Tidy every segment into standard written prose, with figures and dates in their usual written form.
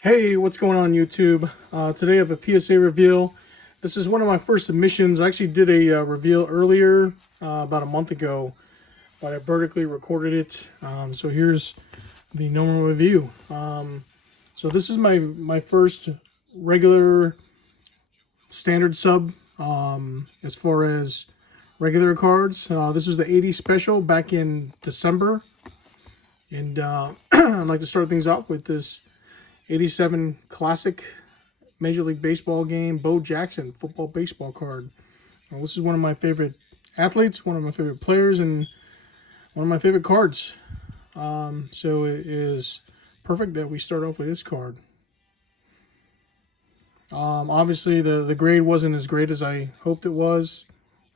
Hey, what's going on YouTube? Today I have a PSA reveal. This is one of my first submissions. I actually did a reveal earlier, about a month ago, but I vertically recorded it. So here's the normal review. So this is my first regular standard sub as far as regular cards. This is the 80 special back in December. And I'd like to start things off with this 87 classic Major League Baseball game, Bo Jackson football baseball card. Well, this is one of my favorite athletes, one of my favorite players, and one of my favorite cards. So it is perfect that we start off with this card. Obviously, the grade wasn't as great as I hoped it was.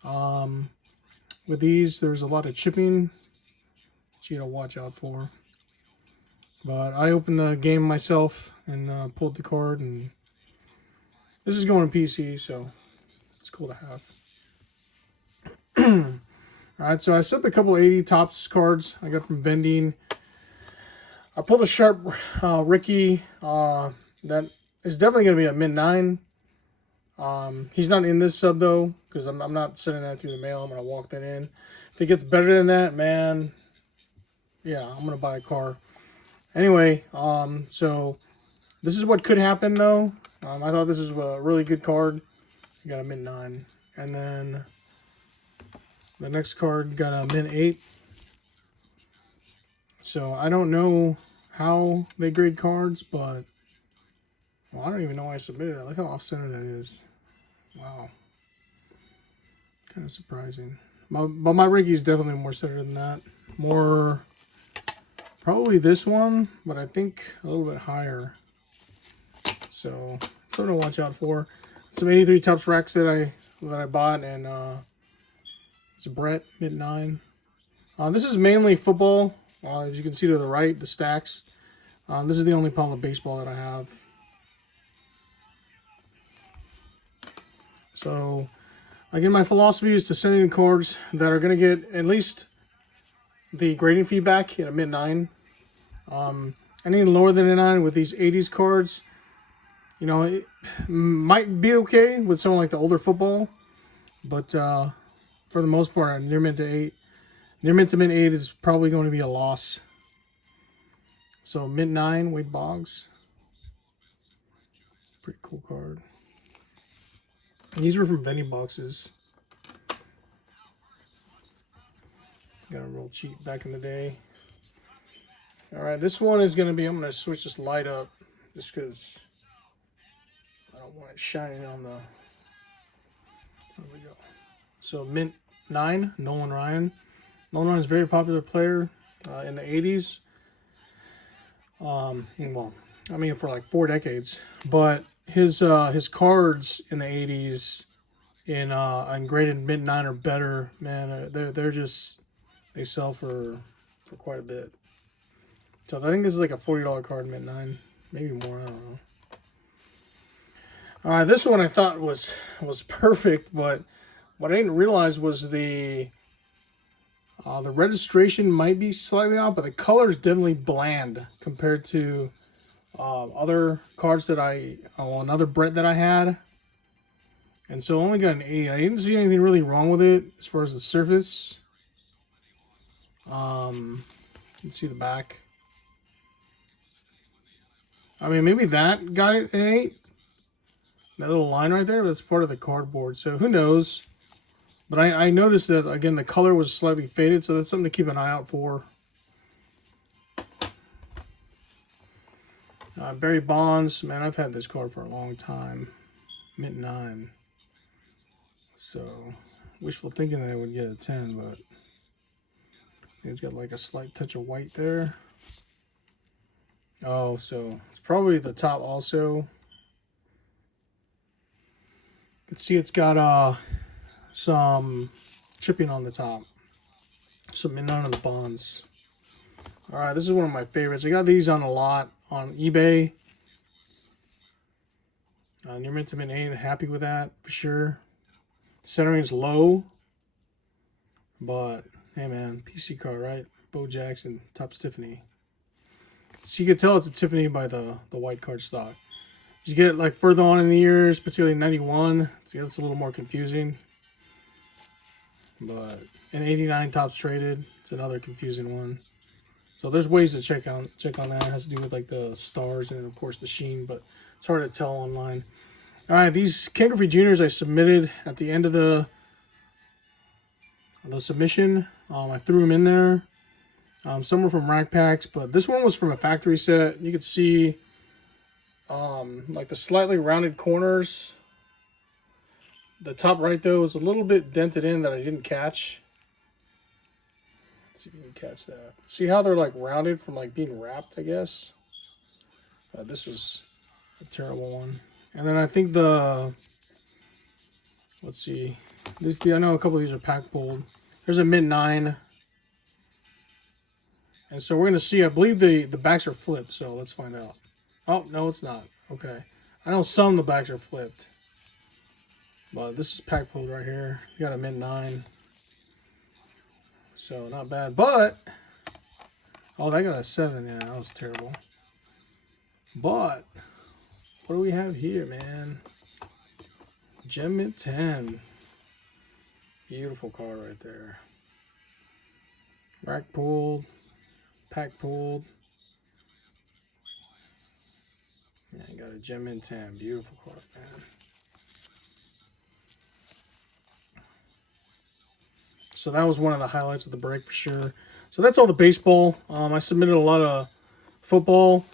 With these, there's a lot of chipping that you gotta watch out for. But I opened the game myself and pulled the card, and this is going to PC, so it's cool to have. Alright, so I set a couple 80 tops cards I got from vending. I pulled a sharp Ricky that is definitely going to be a mid-9. He's not in this sub, though, because I'm not sending that through the mail. I'm going to walk that in. If it gets better than that, man, yeah, I'm going to buy a car. Anyway, so this is what could happen, though. I thought this was a really good card. You got a mid-9. And then the next card got a mid-8. So I don't know how they grade cards, but well, I don't even know why I submitted that. Look how off-center that is. Wow. Kind of surprising. But my Ricky's definitely more centered than that. More, probably this one, but I think a little bit higher. So something to watch out for. Some 83 Topps racks that I bought, and it's a Brett mid-9. This is mainly football. As you can see to the right, the stacks. This is the only pile of baseball that I have. So again, my philosophy is to send in cards that are going to get at least the grading feedback at a mid-9. Anything lower than a 9 with these 80s cards, you know, it might be okay with someone like the older football, but for the most part, near mid to 8, near mid to mid-8 is probably going to be a loss. So mid-9, Wade Boggs, pretty cool card. These were from vending boxes. Got a real cheap back in the day. All right, this one is going to be, I'm going to switch this light up just because I don't want it shining on the, there we go. So mint 9, Nolan Ryan. Nolan Ryan is a very popular player in the 80s. Well, I mean for like 4 decades, but his cards in the 80s in graded mid-9 or better, man, they're just, they sell for quite a bit. So I think this is like a $40 card mid-9, maybe more, I don't know. All right, this one I thought was perfect, but what I didn't realize was the registration might be slightly off, but the color is definitely bland compared to other cards that another Brett that I had. And so I only got an 8. I didn't see anything really wrong with it as far as the surface. You can see the back. I mean, maybe that got it an 8. That little line right there, that's part of the cardboard. So who knows? But I noticed that, again, the color was slightly faded, so that's something to keep an eye out for. Barry Bonds, man, I've had this card for a long time. Mid-9. So, wishful thinking that I would get a 10, but it's got like a slight touch of white there. Oh, so it's probably the top also. You can see it's got some chipping on the top. Some mid-9 on the Bonds. All right, this is one of my favorites. I got these on a lot on eBay. Near mid to mid-8, happy with that for sure. Centering's low, but hey man, PC card, right? Bo Jackson, Topps Tiffany. So you can tell it's a Tiffany by the white cardstock. You get like further on in the years, particularly 91, so it's a little more confusing. But in 89 tops traded, it's another confusing one. So there's ways to check on that. It has to do with like the stars and of course the sheen, but it's hard to tell online. All right, these Ken Griffey Juniors I submitted at the end of the submission. I threw them in there. Some were from rack packs, but this one was from a factory set. You could see like the slightly rounded corners. The top right though was a little bit dented in that I didn't catch. Let's see if you can catch that. See how they're like rounded from like being wrapped, I guess. This was a terrible one. And then I think let's see. I know a couple of these are pack pulled. There's a mid 9. And so we're going to see, I believe the backs are flipped, so let's find out. Oh, no, it's not. Okay. I know some of the backs are flipped. But this is pack pulled right here. You got a mid 9. So not bad. But, oh, they got a 7. Yeah, that was terrible. But, what do we have here, man? Gem Mint 10. Beautiful card right there. Rack pulled. Pack pulled. Yeah, I got a Gem Mint 10. Beautiful card, man. So that was one of the highlights of the break for sure. So that's all the baseball. I submitted a lot of football.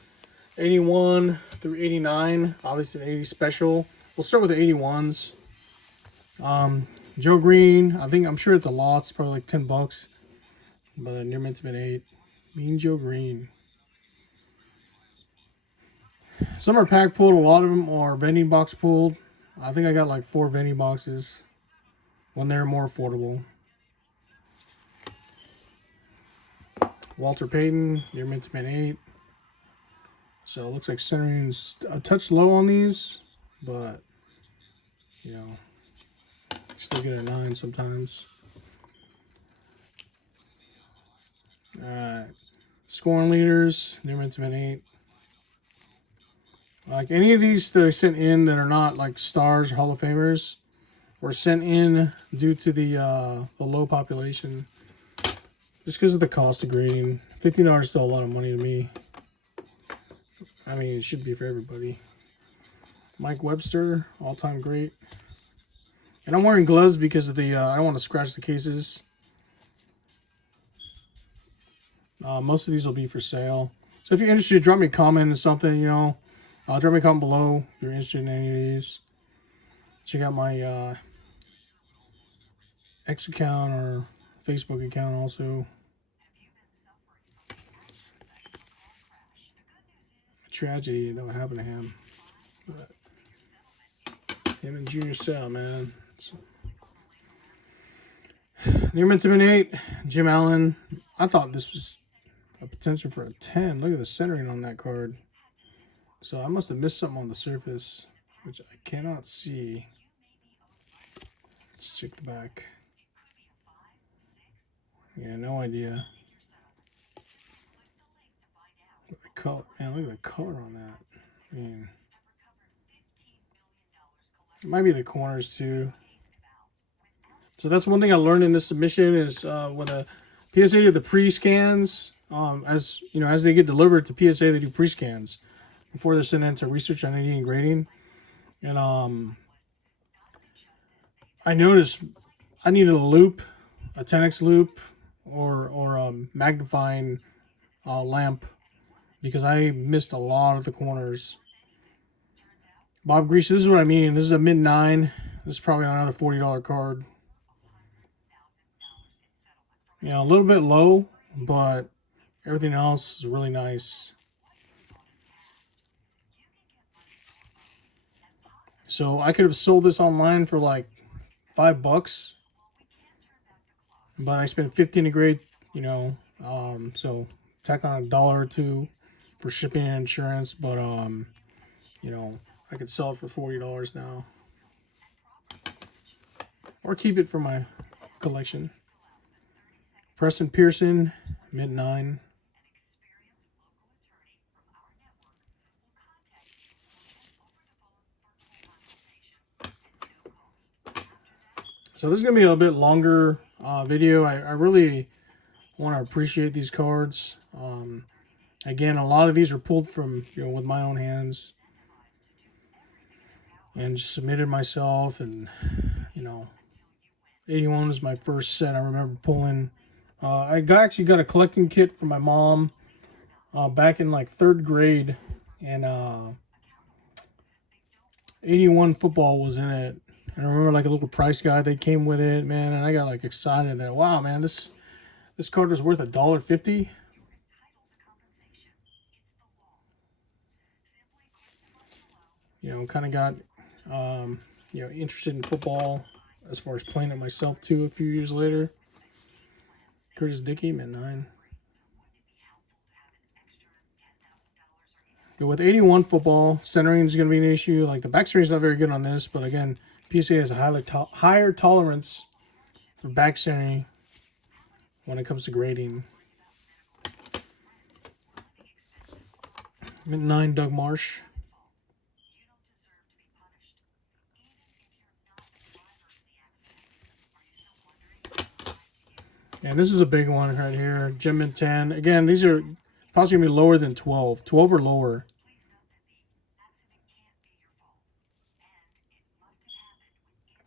81 through 89. Obviously an 80 special. We'll start with the 81s. Joe Green. I'm sure at the lot it's probably like $10. But a near mint to mint 8. Mean Joe Green. Some are pack pulled. A lot of them are vending box pulled. I think I got like 4 vending boxes when they're more affordable. Walter Payton, near mint to mint 8. So it looks like centering's a touch low on these, but you know, still get a 9 sometimes. Alright. Scoring leaders, near mint to mint 8. Like any of these that I sent in that are not like stars or Hall of Famers were sent in due to the low population. Just because of the cost of grading. $15 is still a lot of money to me. I mean, it should be for everybody. Mike Webster, all-time great. And I'm wearing gloves because of the I don't want to scratch the cases. Most of these will be for sale. So if you're interested, drop me a comment or something, you know. Drop me a comment below if you're interested in any of these. Check out my X account or Facebook account also. A tragedy that would happen to him. But him and Junior Seau, man. So. Near mint to mint 8, Jim Allen. I thought this was a potential for a 10. Look at the centering on that card. So I must have missed something on the surface, which I cannot see. Let's check the back. Yeah, no idea. Look at the color. Man, look at the color on that. I mean, it might be the corners too. So that's one thing I learned in this submission is when a PSA do the pre-scans, as you know, as they get delivered to PSA, they do pre-scans before they're sent into research identity and grading. And I noticed I needed a loop, a 10x loop, or a magnifying lamp because I missed a lot of the corners. Bob Greasy, this is what I mean. This is a mid 9. This is probably another $40 card. You know, a little bit low, but everything else is really nice. So I could have sold this online for like $5, but I spent $15 to grade, you know, so tack on $1 or $2 for shipping and insurance, but you know, I could sell it for $40 now, or keep it for my collection. Preston Pearson, mid 9. So this is going to be a bit longer video. I really want to appreciate these cards. Again, a lot of these are pulled from, with my own hands. And just submitted myself. And, 81 was my first set. I remember pulling. I actually got a collecting kit from my mom back in like 3rd grade. And 81 football was in it. And I remember like a little price guide that came with it, man. And I got like excited that, wow, man, this card was worth $1.50. Kind of got, interested in football as far as playing it myself too a few years later. Curtis Dickey, man, 9. But with 81 football, centering is going to be an issue. Like the back centering is not very good on this, but again, PSA has a higher tolerance for back centering when it comes to grading. I'm at 9, Doug Marsh. And this is a big one right here. Gem Mint 10. Again, these are possibly going to be lower than 12. 12 or lower.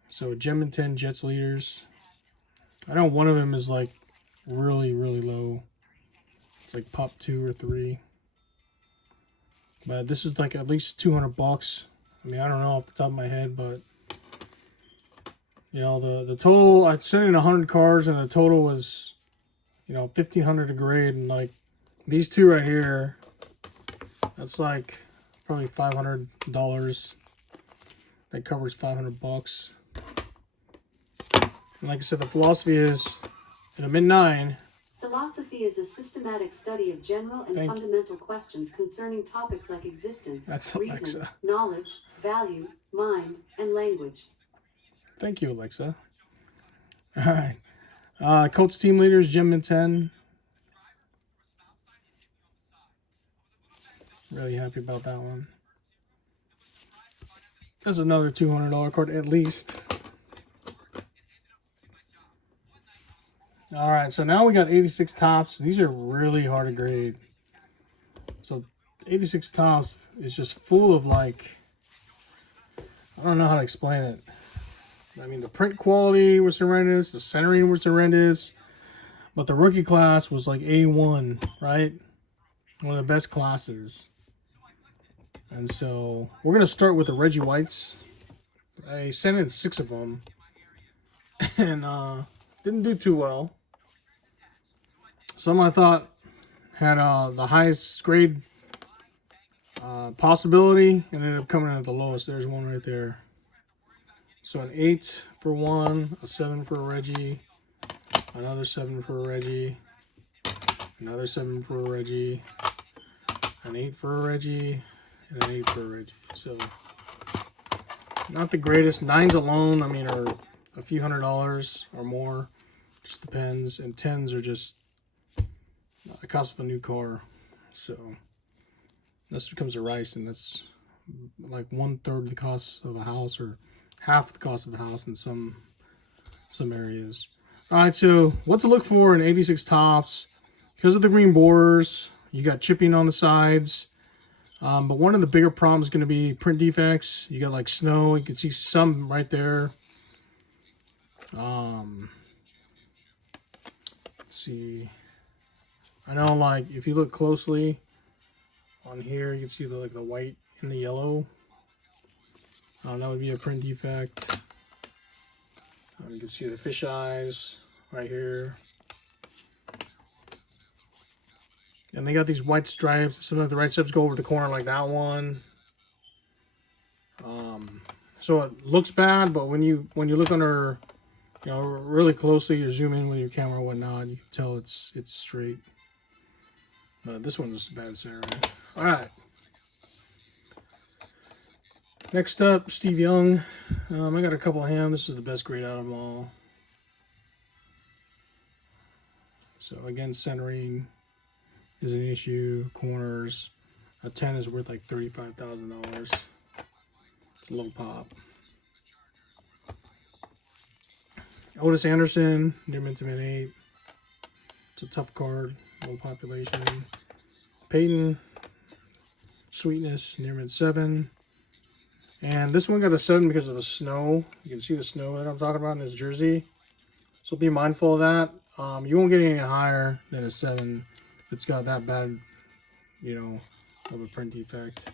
So Gem Mint 10 Jets leaders. I know one of them is like really, really low. It's like pop 2 or 3. But this is like at least $200. I mean, I don't know off the top of my head, but the total, I sent in 100 cards and the total was, $1,500 a grade. And like these two right here, that's like probably $500. That covers $500. And like I said, the philosophy is in a mid-9. Philosophy is a systematic study of general and fundamental questions concerning topics like existence, reason, knowledge, value, mind, and language. Thank you, Alexa. All right. Colts team leaders, Gem Mint 10. Really happy about that one. That's another $200 card at least. All right, so now we got 86 tops. These are really hard to grade. So 86 tops is just full of like, I don't know how to explain it. I mean, the print quality was horrendous. The centering was horrendous. But the rookie class was like A1, right? One of the best classes. And so we're going to start with the Reggie Whites. I sent in 6 of them. And didn't do too well. Some I thought had the highest grade possibility. And ended up coming in at the lowest. There's one right there. So an 8 for one, a 7 for a Reggie, another 7 for a Reggie, another 7 for a Reggie, an 8 for a Reggie, and an 8 for a Reggie. So not the greatest. 9s alone, I mean, are a few $100s or more. Just depends. And 10s are just the cost of a new car. So this becomes a rice, and that's like 1/3 the cost of a house, or half the cost of a house in some areas. All right, so what to look for in 86 tops? Because of the green borders, you got chipping on the sides. But one of the bigger problems is going to be print defects. You got like snow. You can see some right there. Let's see. I know, like, if you look closely on here, you can see the white and the yellow. That would be a print defect. You can see the fish eyes right here. And they got these white stripes. Some of the right stripes go over the corner like that one. So it looks bad, but when you look under, really closely, you zoom in with your camera and whatnot, you can tell it's straight. This one was bad, Sarah. All right. Next up, Steve Young. I got a couple of him. This is the best grade out of them all. So again, centering is an issue. Corners. A 10 is worth like $35,000. It's a low pop. Otis Anderson, near mint to mint 8. It's a tough card, low population. Peyton, Sweetness, near mint 7. And this one got a 7 because of the snow. You can see the snow that I'm talking about in his jersey. So be mindful of that. You won't get any higher than a 7 if it's got that bad, you know, of a print defect.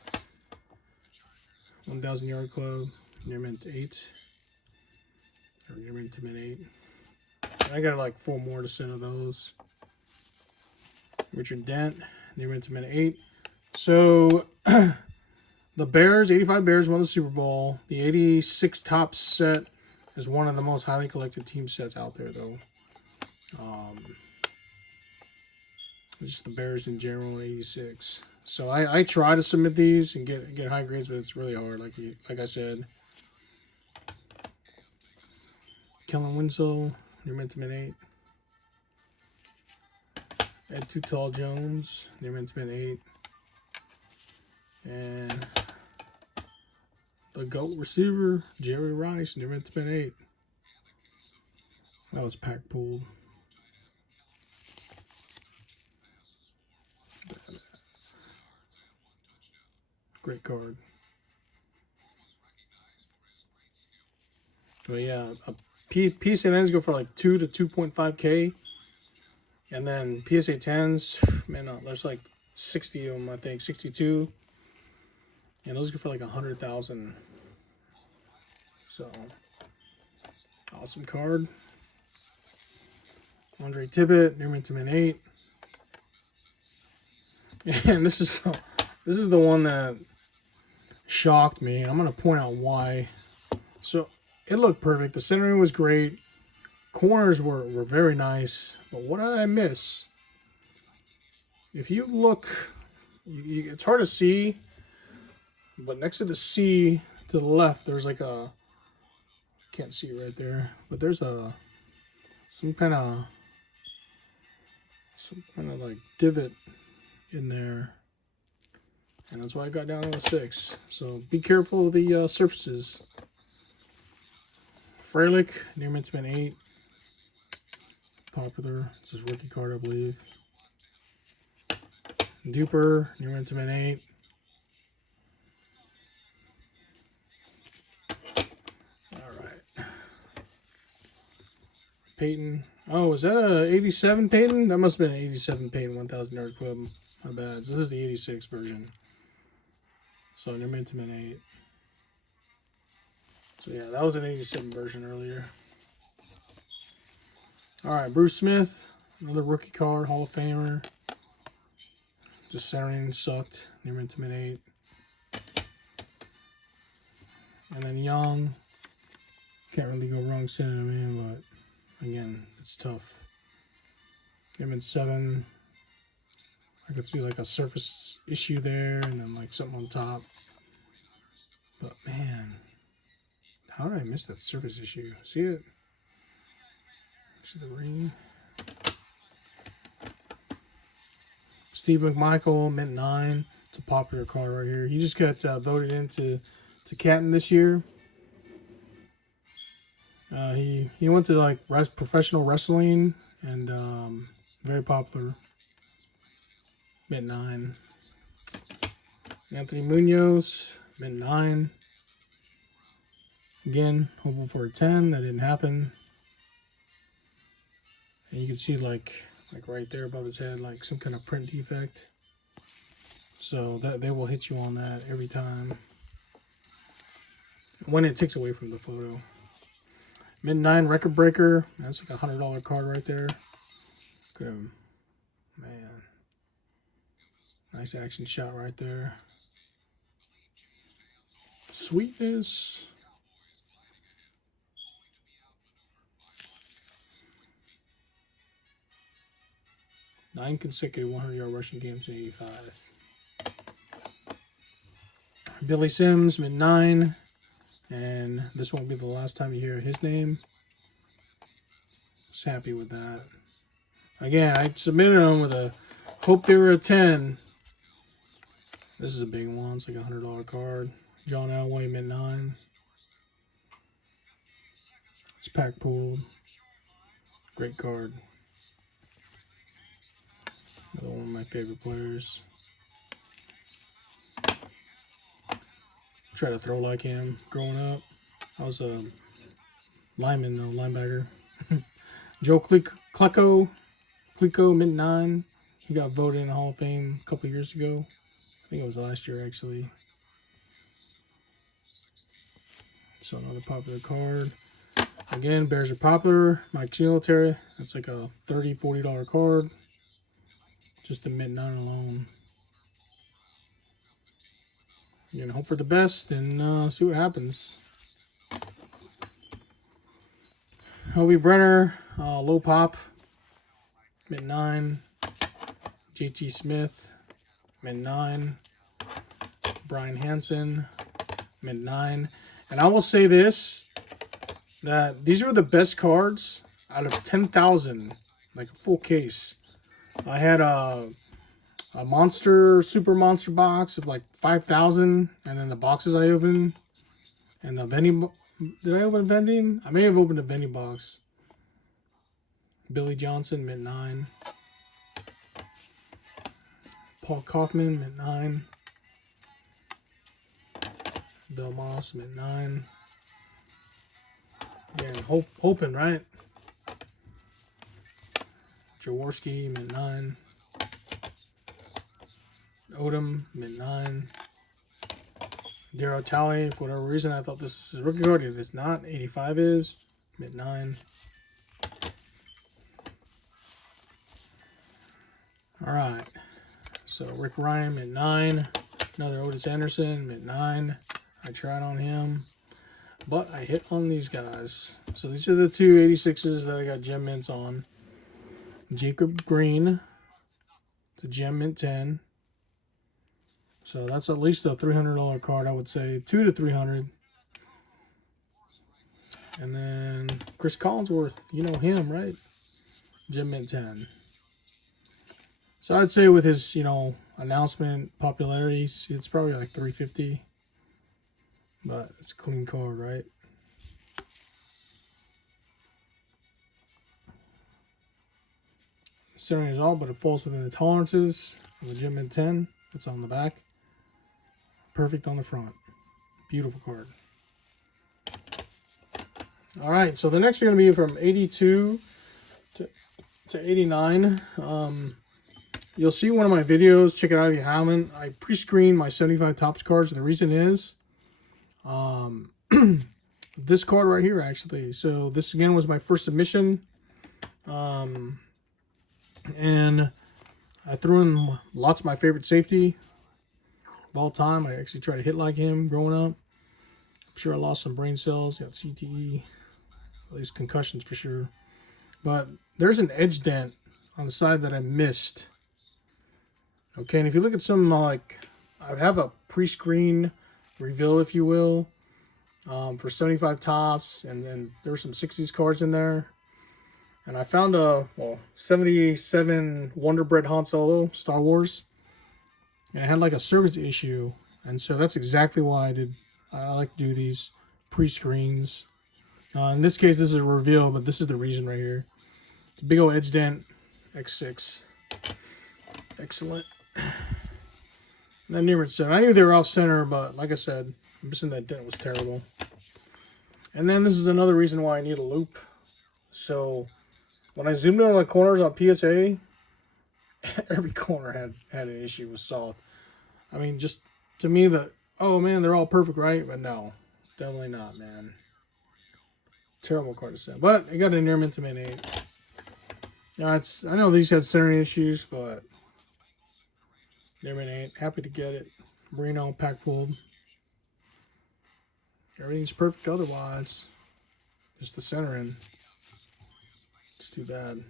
1,000 Yard Club, near mint 8. Or near mint to mint 8. And I got like 4 more to send of those. Richard Dent, near mint to mint 8. So the Bears, 85 Bears won the Super Bowl. The 86 top set is one of the most highly collected team sets out there, though. Just the Bears in general, 86. So I try to submit these and get high grades, but it's really hard. Like I said, Kellen Winslow, near mint to mint 8. Ed Too Tall Jones, near mint to mint 8. And the GOAT receiver, Jerry Rice, near mint to mint 8. That was pack pooled. Great card. But yeah, PSA 9s go for like 2 to 2.5K. And then PSA 10s, man, there's like 60 of them, I think, 62. And those go for like 100,000. So, awesome card. Andre Tippett, near mint to mint 8. And this is the one that shocked me, and I'm going to point out why. So it looked perfect. The centering was great. Corners were very nice. But what did I miss? If you look, it's hard to see, but next to the C to the left, there's like a, can't see right there, but there's some kind of like divot in there. And that's why I got down to a 6. So be careful of the surfaces. Freilich, near mint to mint 8. Popular. It's his rookie card, I believe. Duper, near mint to mint 8. Alright. Peyton. Oh, is that a 87 Peyton? That must have been an 87 Peyton 1,000 Yard Club. My bad. So this is the 86 version. So near mint to mint 8. So yeah, that was an 87 version earlier. Alright, Bruce Smith. Another rookie card, Hall of Famer. Just centering sucked. Near mint to mint 8. And then Young. Can't really go wrong sending him in, but again, it's tough. Near mint 7. I could see like a surface issue there and then like something on top. But man, how did I miss that surface issue? See it? See the ring? Steve McMichael, mint 9. It's a popular card right here. He just got voted into Canton this year. He went to like professional wrestling and very popular. Mint 9. Anthony Munoz, mint 9. Again, hopeful for a 10. That didn't happen. And you can see like right there above his head, like some kind of print defect. So that they will hit you on that every time when it takes away from the photo. Mint 9 record breaker. That's like $100 card right there. Good. Man. Nice action shot right there. Sweetness. Nine consecutive 100-yard rushing games in 85. Billy Sims, mint 9. And this won't be the last time you hear his name. Just happy with that. Again, I submitted them with a hope they were a 10. This is a big one. It's like a $100 card. John Elway, mint 9. It's pack pooled. Great card. Another one of my favorite players. Try to throw like him growing up. I was a lineman, though, linebacker. Joe Klecko, mint 9. He got voted in the Hall of Fame a couple years ago. I think it was last year, actually. So another popular card. Again, bears are popular. Mike Singletary. That's like a $30, $40 card. Just the mint 9 alone. You're going to hope for the best and see what happens. Hobie Brenner, low pop, mint 9. JT Smith, mint 9. Brian Hansen, mint 9. And I will say this, that these were the best cards out of 10,000, like a full case. I had a super monster box of like 5,000, and then the boxes I opened, and the vending. Did I open vending? I may have opened a vending box. Billy Johnson, mint 9. Paul Kaufman, mint 9. Bill Moss, mint 9. Again, hoping, right? Jaworski, mint 9. Odom, mint 9. Darryl Talley, for whatever reason, I thought this is a rookie card. It is not. 85 is. Mint 9. Alright. So, Rick Ryan, mint 9. Another Otis Anderson, mint 9. I tried on him. But I hit on these guys. So, these are the two 86s that I got gem mints on. Jacob Green. The gem mint 10. So that's at least a $300 card, I would say. $200 to $300. And then Chris Collinsworth, you know him, right? Gem mint 10. So I'd say with his, announcement popularity, it's probably like $350. But it's a clean card, right? Centering is all, but it falls within the tolerances of the gem mint 10. It's on the back. Perfect on the front. Beautiful card. All right, so the next are going to be from 82 to 89. You'll see one of my videos. Check it out if you haven't. I pre-screened my 75 Topps cards, and the reason is this card right here, actually. So this, again, was my first submission. And I threw in lots of my favorite safety of all time. I actually tried to hit like him growing up. I'm sure I lost some brain cells. Got CTE. At least concussions for sure. But there's an edge dent on the side that I missed. Okay, and if you look at some, I have a pre-screen reveal, if you will, for 75 Topps, and then there were some 60s cards in there. And I found a 77 Wonder Bread Han Solo, Star Wars. And it had like a service issue. And so that's exactly why I like to do these pre-screens. In this case, this is a reveal, but this is the reason right here. The big old edge dent, X6. Excellent. And then near it said, I knew they were off center, but like I said, missing that dent was terrible. And then this is another reason why I need a loop. So when I zoomed in on the corners on PSA, every corner had an issue with soft. I mean, just to me, oh man, they're all perfect, right? But no, definitely not, man. Terrible card to send. But I got an near mint to mint 8. Now, I know these had centering issues, but near mint 8. Happy to get it. Marino, pack pulled. Everything's perfect otherwise. Just the centering. It's too bad.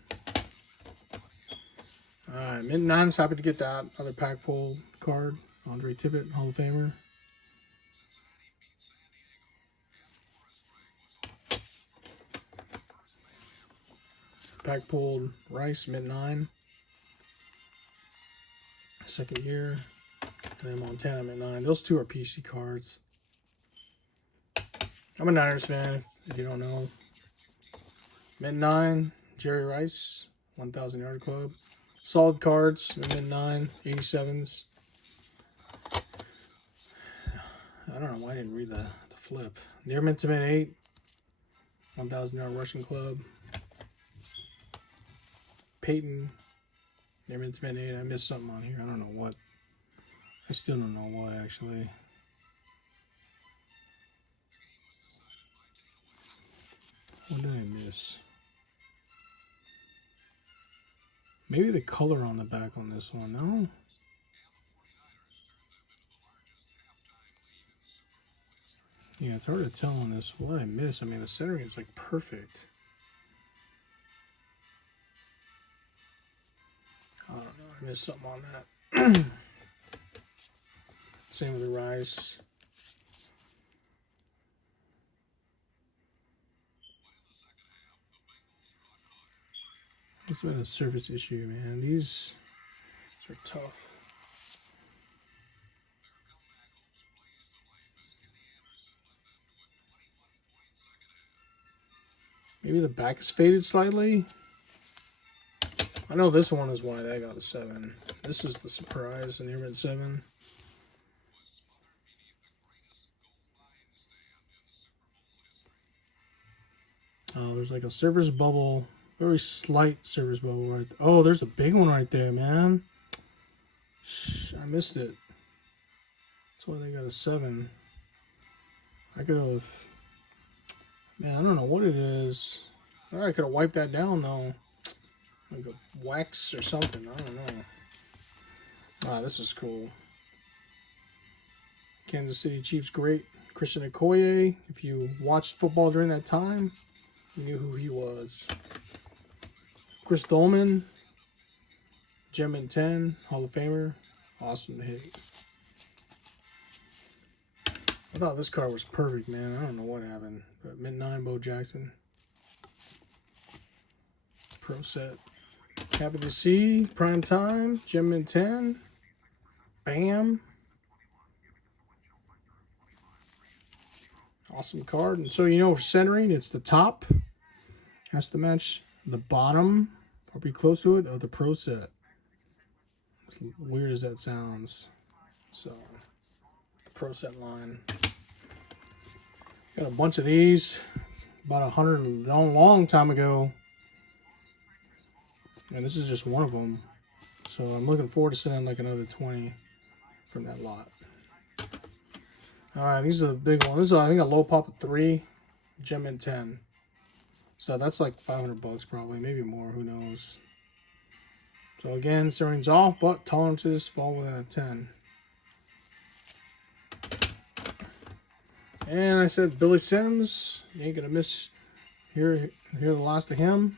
Alright, mint 9's happy to get that. Other pack pull card. Andre Tippett, Hall of Famer. Pack pulled Rice, mint 9. Second year. And then Montana, mint 9. Those two are PC cards. I'm a Niners fan, if you don't know. Mint 9, Jerry Rice, 1,000 Yard Club. Solid cards, min 9, 87s. I don't know why I didn't read the flip. Near mint to min 8, 1,000 Yard Russian Club. Peyton, near mint to min 8. I missed something on here. I don't know what. I still don't know what, actually. What did I miss? Maybe the color on the back on this one, no? Yeah, it's hard to tell on this what I missed. I mean, the centering is like perfect. I don't know, I missed something on that. Same with the Rice. It's been a surface issue, man. These are tough. Maybe the back is faded slightly. I know this one is why that got a 7. This is the surprise, and here at 7. Oh, there's like a surface bubble. Very slight surface bubble right there. Oh, there's a big one right there, man. Shh, I missed it. That's why they got a 7. I could have... Man, I don't know what it is. Or I could have wiped that down, though. Like a wax or something. I don't know. Ah, this is cool. Kansas City Chiefs great. Christian Okoye. If you watched football during that time, you knew who he was. Chris Dolman, Gem in 10, Hall of Famer. Awesome to hit. I thought this card was perfect, man. I don't know what happened. But mint 9, Bo Jackson. Pro set. Happy to see. Prime time. Gem in 10. Bam. Awesome card. And so, you know, for centering, it's the top. Has to match the bottom. Or be close to it of the pro set. As weird as that sounds. So, the pro set line. Got a bunch of these. About 100 a long time ago. And this is just one of them. So I'm looking forward to sending like another 20 from that lot. Alright, these are the big ones. This is, I think, a low pop of 3. Gem in 10. So that's like 500 bucks probably, maybe more, who knows. So again, centering's off, but tolerances fall within a 10. And I said Billy Sims, you ain't gonna miss hear the last of him.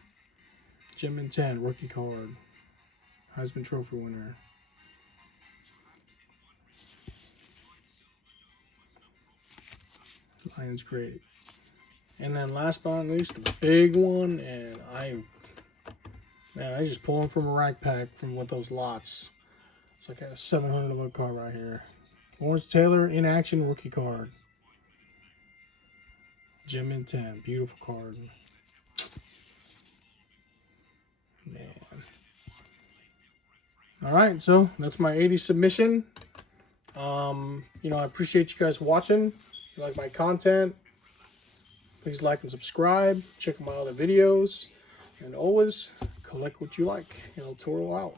Gem in 10, rookie card. Heisman Trophy winner. Lions great. And then last but not least, the big one, and I just pulled them from a rack pack from one of those lots. It's like a $700 card right here. Lawrence Taylor in action rookie card. Gem in 10, beautiful card. Man. All right, so that's my 80 submission. You know, I appreciate you guys watching. If you like my content, please like and subscribe. Check my other videos. And always, collect what you like. El Toro out.